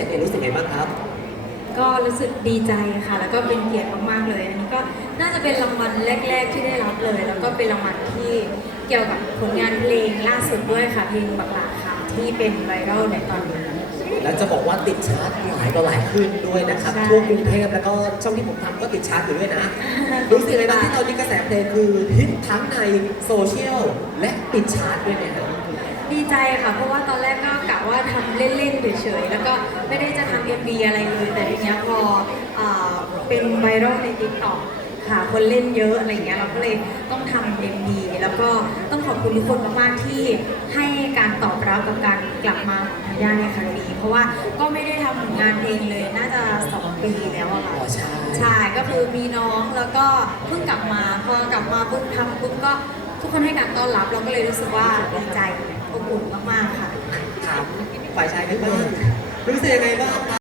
7เนี่ยรู้สึกไงบ้างครับ ก็รู้สึกดีใจค่ะ แล้วก็เป็นเกียรติมากๆเลย อันนี้ก็น่าจะเป็นรางวัลแรก ๆ ที่ได้รับเลย แล้วก็เป็นรางวัลที่เกี่ยวกับผลงานเพลงล่าสุดด้วยค่ะ เพลงบักหลาค่ะ ที่เป็นไวรัลในตอนนี้ แล้วจะบอกว่าติดชาร์ตหลายต่อหลายขึ้นด้วยนะครับใช่ ทั่วกรุงเทพแล้วก็ช่องที่ผมทำก็ติดชาร์ตอยู่ด้วยนะ รู้สึกไงบ้างที่ตอนนี้กระแสเพลงคือฮิตทั้งในโซเชียลและติดชาร์ตด้วยเนี่ยครับ ดีใจค่ะเพราะว่าตอนแรกก็กะว่าทำเล่นๆเฉยๆแล้วก็ไม่ได้จะทำเอ็มบีอะไรเลยแต่ทีเนี้ยพออ่าเป็นไวรัลในติ๊กต็อกค่ะคนเล่นเยอะอะไรเงี้ยเราก็เลยต้องทำเอ็มบีแล้วก็ต้องขอบคุณทุกคนมากๆที่ให้การตอบรับกับการกลับมาของธัญญาในครั้งนี้เพราะว่าก็ไม่ได้ทำผลงานเพลงเลยน่าจะสองปีแล้วอะค่ะอ๋อใช่ใช่ก็คือมีน้องแล้วก็เพิ่งกลับมาพอกลับมาปุ๊บทำปุ๊บก็ทุกคนให้การต้อนรับเราก็เลยรู้สึกว่าดีใจ อบอุ่นมากๆค่ะถามฝ่ายชายกันบ้างรู้สึกยังไงบ้าง